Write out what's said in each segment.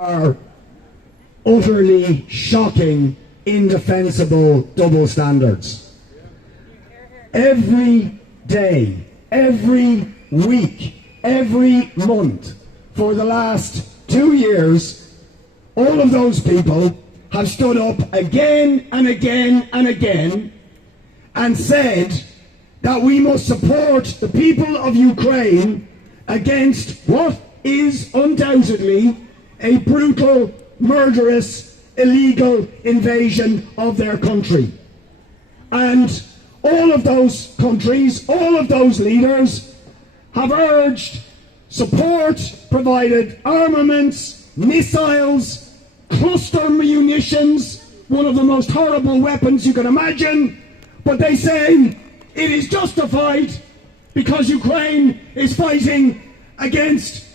are utterly shocking, indefensible double standards. Every day, every week, every month, for the last 2 years, all of those people have stood up again and again and again and said that we must support the people of Ukraine against what is undoubtedly a brutal, murderous, illegal invasion of their country. And all of those countries, all of those leaders have urged support, provided armaments, missiles, cluster munitions, one of the most horrible weapons you can imagine, but they say it is justified because Ukraine is fighting against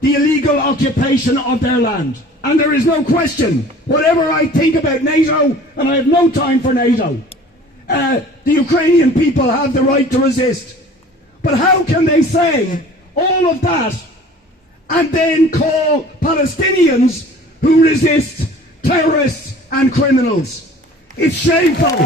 the illegal occupation of their land. And there is no question, whatever I think about NATO, and I have no time for NATO, the Ukrainian people have the right to resist. But how can they say all of that and then call Palestinians who resist terrorists and criminals? It's shameful.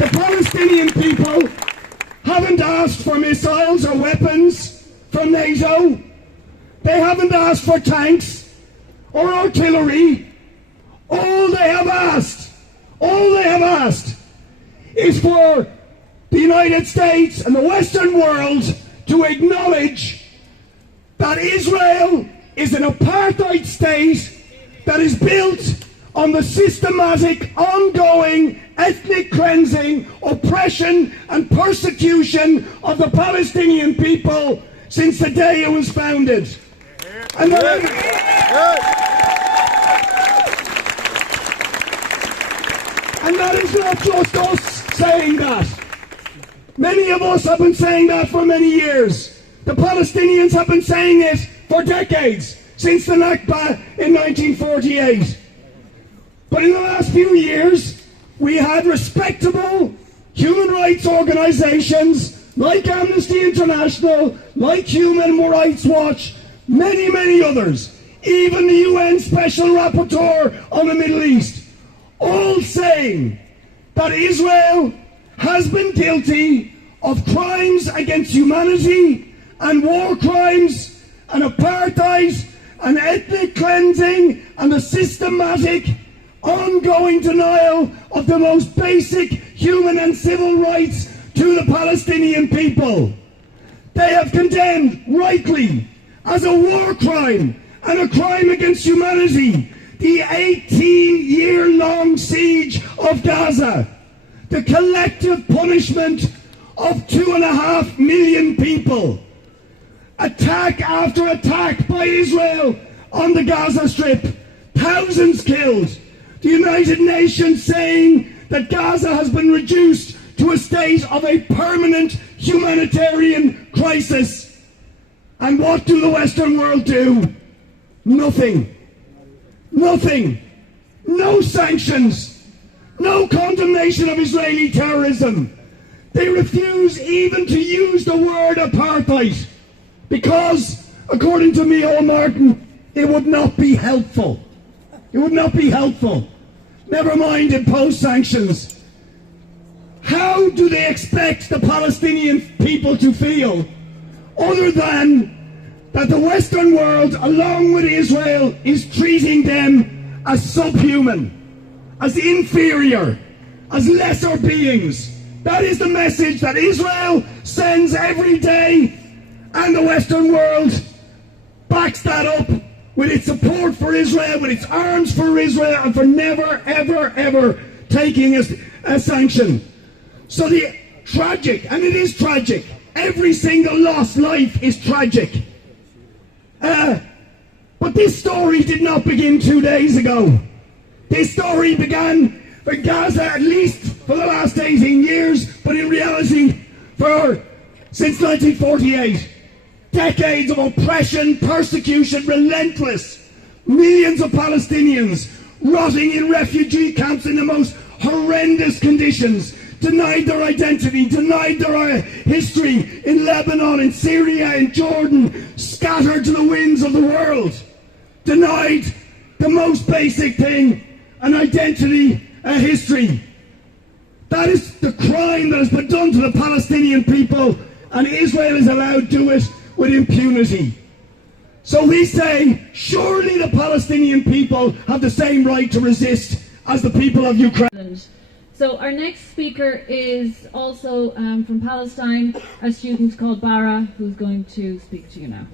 The Palestinian people haven't asked for missiles or weapons from NATO. They haven't asked for tanks or artillery. All they have asked is for the United States and the Western world to acknowledge that Israel is an apartheid state that is built on the systematic, ongoing, ethnic cleansing, oppression and persecution of the Palestinian people since the day it was founded. And that is not just us saying that. Many of us have been saying that for many years. The Palestinians have been saying it for decades, since the Nakba in 1948. But in the last few years, we had respectable human rights organizations like Amnesty International, like Human Rights Watch, many others, even the UN Special Rapporteur on the Middle East, all saying that Israel has been guilty of crimes against humanity and war crimes and apartheid and ethnic cleansing and the systematic ongoing denial of the most basic human and civil rights to the Palestinian people. They have condemned, rightly, as a war crime and a crime against humanity, the 18-year-long siege of Gaza, the collective punishment of 2.5 million people, attack after attack by Israel on the Gaza Strip, thousands killed, the United Nations saying that Gaza has been reduced to a state of a permanent humanitarian crisis. And what do the Western world do? Nothing. Nothing. No sanctions. No condemnation of Israeli terrorism. They refuse even to use the word apartheid because, according to Micheál Martin, it would not be helpful. It would not be helpful. Never mind impose sanctions. How do they expect the Palestinian people to feel other than that the Western world, along with Israel, is treating them as subhuman, as inferior, as lesser beings? That is the message that Israel sends every day, and the Western world backs that up with its support for Israel, with its arms for Israel, and for never, ever taking a sanction. So the tragic, and it is tragic, every single lost life is tragic. But this story did not begin 2 days ago. This story began for Gaza at least for the last 18 years, but in reality since 1948. Decades of oppression, persecution, relentless. Millions of Palestinians rotting in refugee camps in the most horrendous conditions. denied their identity, denied their history in Lebanon, in Syria, in Jordan, scattered to the winds of the world, denied the most basic thing, an identity, a history. That is the crime that has been done to the Palestinian people, and Israel is allowed to do it with impunity. So we say, surely the Palestinian people have the same right to resist as the people of Ukraine. So our next speaker is also from Palestine, a student called Bara, who's going to speak to you now.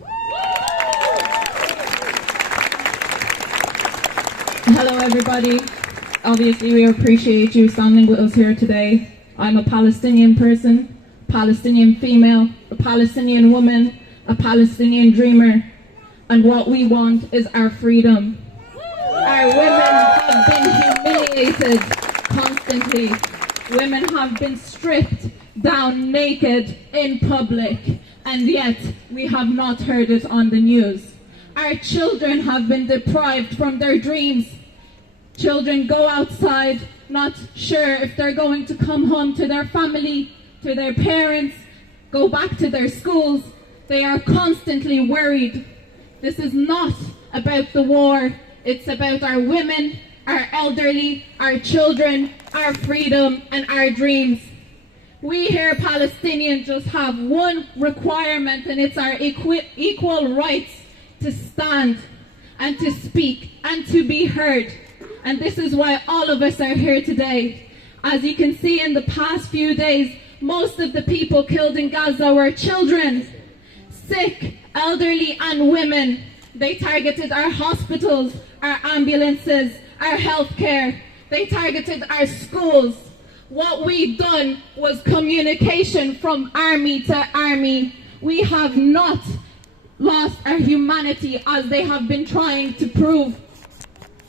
Hello everybody. Obviously we appreciate you standing with us here today. I'm a Palestinian person, Palestinian female, a Palestinian woman, a Palestinian dreamer, and what we want is our freedom. Our women have been humiliated constantly. Women have been stripped down naked in public, and yet we have not heard it on the news. Our children have been deprived from their dreams. Children go outside, not sure if they're going to come home to their family, to their parents, go back to their schools. They are constantly worried. This is not about the war. It's about our women, our elderly, our children, our freedom, and our dreams. We here Palestinians just have one requirement, and it's our equal rights to stand and to speak and to be heard. And this is why all of us are here today. As you can see, in the past few days, most of the people killed in Gaza were children, sick, elderly, and women. They targeted our hospitals, our ambulances, our healthcare. They targeted our schools. What we've done was communication from army to army. We have not lost our humanity as they have been trying to prove.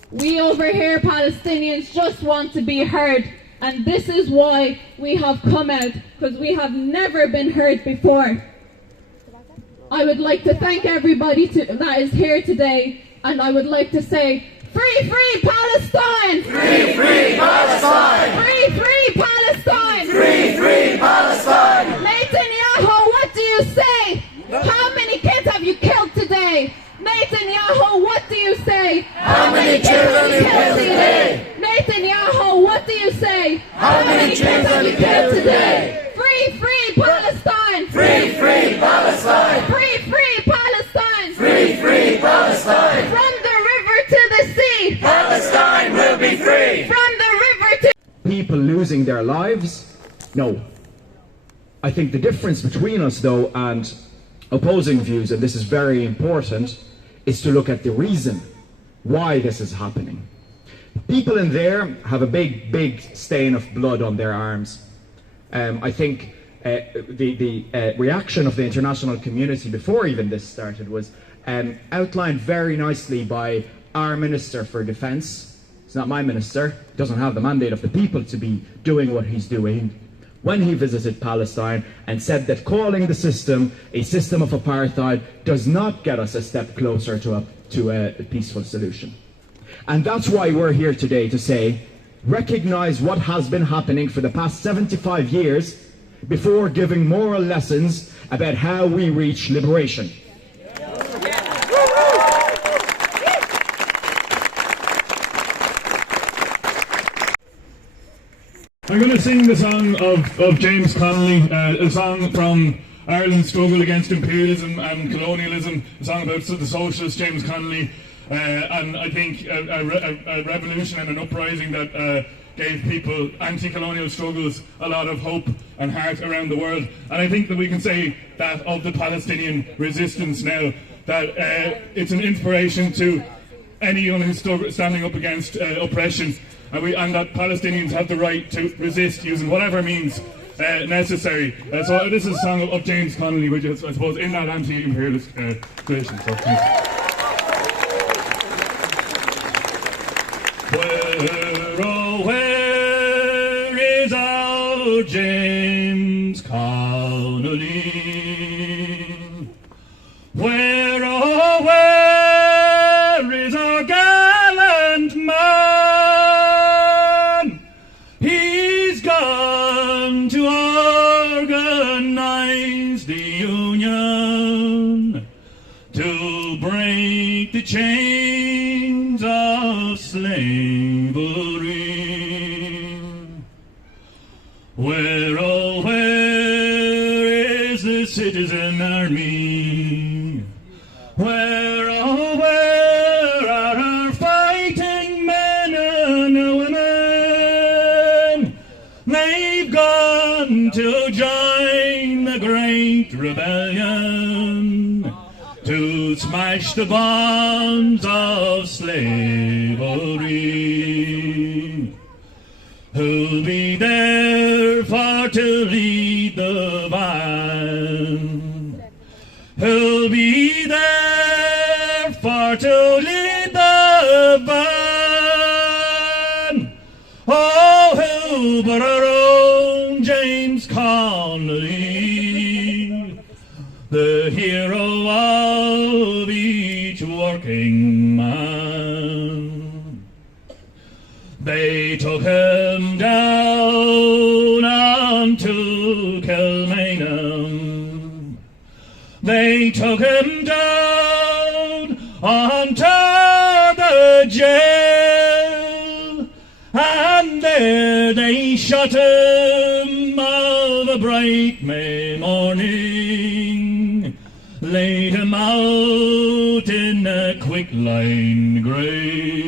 We over here, Palestinians, just want to be heard. And this is why we have come out, because we have never been heard before. I would like to thank everybody that is here today, and I would like to say, free, free Palestine! Free, free Palestine! Free, free Palestine! Free, free Palestine! Netanyahu, what do you say? How many kids have you killed today? Netanyahu, what do you say? How many children have you killed today? Netanyahu, what do you say? How many children have you killed today? Free, free Palestine! Free, free Palestine! Free, free Palestine! Free, free Palestine! From the river to the sea! Palestine will be free! From the river to... People losing their lives? No. I think the difference between us, though, and opposing views, and this is very important, is to look at the reason why this is happening. People in there have a big, big stain of blood on their arms. I think the reaction of the international community before even this started was outlined very nicely by our Minister for Defence. It's not my minister. He doesn't have the mandate of the people to be doing what he's doing. When he visited Palestine and said that calling the system a system of apartheid does not get us a step closer to a peaceful solution. And that's why we're here today to say, recognize what has been happening for the past 75 years before giving moral lessons about how we reach liberation. I'm going to sing the song of James Connolly, a song from Ireland's struggle against imperialism and colonialism, a song about the socialist James Connolly, and I think a revolution and an uprising that gave people anti-colonial struggles a lot of hope and heart around the world. And I think that we can say that of the Palestinian resistance now, that it's an inspiration to anyone who's standing up against oppression. And that Palestinians have the right to resist using whatever means necessary. So this is a song of James Connolly, which is, I suppose, in that anti-imperialist tradition. So, where, oh, where is our James Connolly? Where, oh, where is our gallant man? He's gone Where, oh, where is the citizen army? Where, oh, where are our fighting men and women? They've gone to join the great rebellion, to smash the bonds of slavery. Who'll be there for to lead the van? Who'll be there for to lead the van? Oh, who but our own James Connolly, the hero of each working man. They took him down onto Kilmainham. They took him down onto the jail, and there they shot him of a bright May morning, laid him out in a quicklime grave.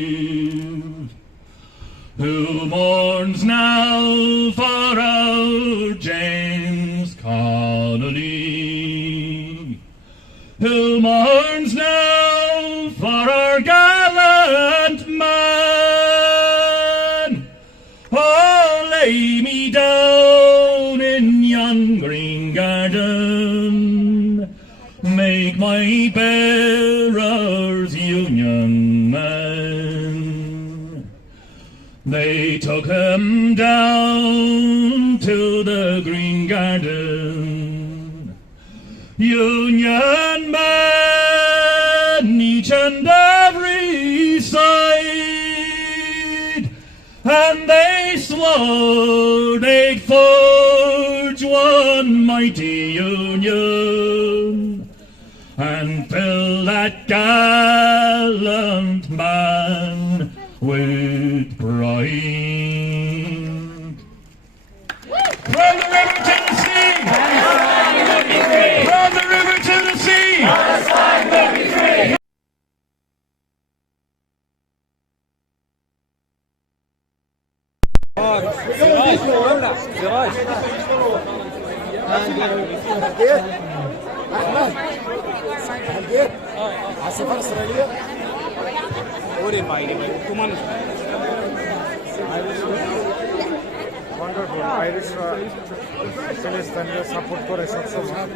Who mourns now for our James Connolly? Who mourns now for our gallant man? Oh, lay me down in yon green garden, make my bearers Union men. They took him down to the green garden, Union men, each and every side, and they swore they'd forge one mighty union and fill that gallant man with pride. From the river to the sea, from the river to the sea, Palestine will be free. عاصفة إسرائيلية وري باي كمان wonderful Irish Palestine support করে সব সময়